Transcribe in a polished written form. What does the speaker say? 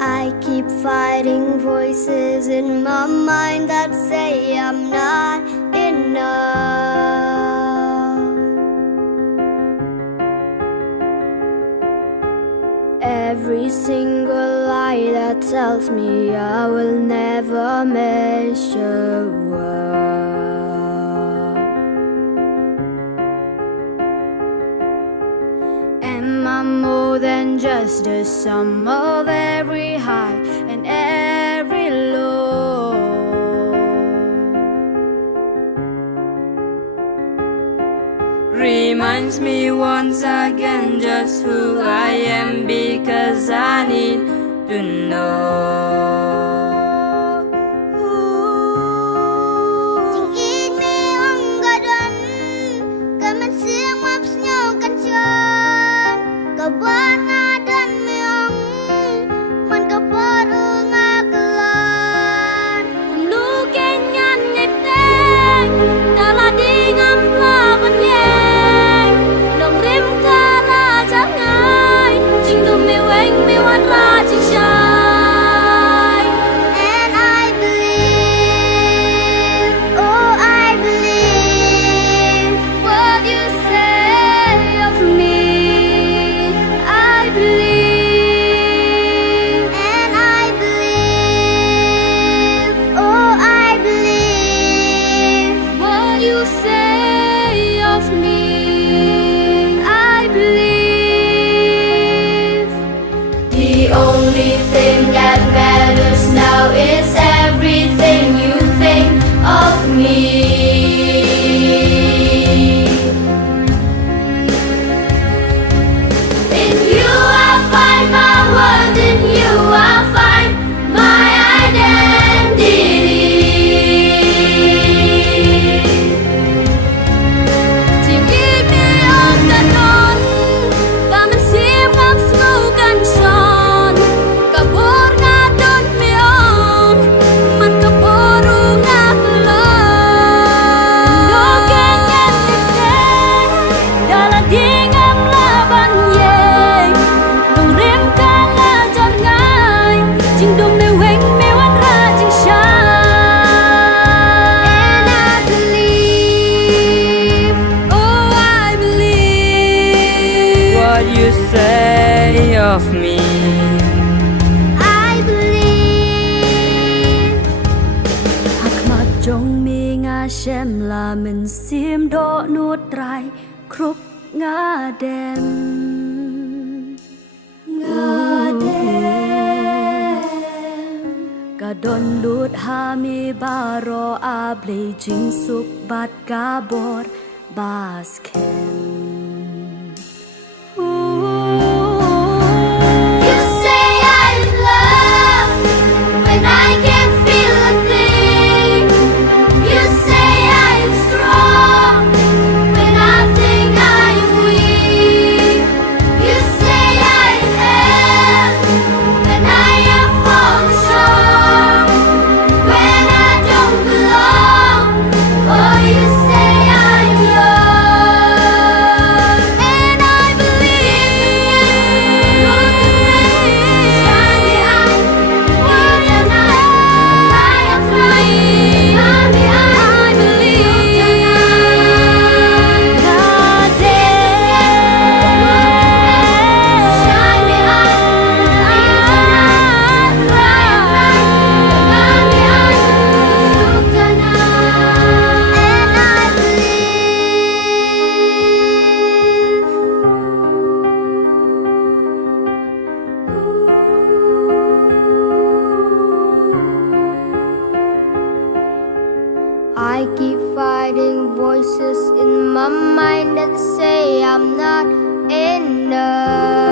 I keep fighting voices in my mind that say I'm not enough. Every single lie that tells me I will never measure up. Am I more than just the sum of every high and every low? Reminds me once again just who I am, because I need to know. The only thing that matters now is everything you think of me. In you I find my worth, in you I find my identity. Chỉ nghĩ mi ơn cả đón và mình xiêm ngắm sâu căn tròn. Kabor nga don mi ong man kaboru nga kulon. No ganyan ite dala dingam laban ye. Nung rim ka la jar ngai jing dum me weng me wan ra jing shine. And I believe, oh I believe what you say of me. Trong mi nga xem là mình xiêm đỗ nuốt trai khúc nga đêm cả đòn lút ha mi ba ro a blei jing suk bat ka bor bas kem. You say I'm love when I can't feel a thing. You say I'm strong when I think I'm weak. You say I am when I am falling short, when I don't belong. Oh, you say I'm yours, and I believe. Look at me, shiny eyes, what you say, I am free. Mommy, I believe. God shiny eyes, Mommy, I look and I I keep fighting voices in my mind that say I'm not enough.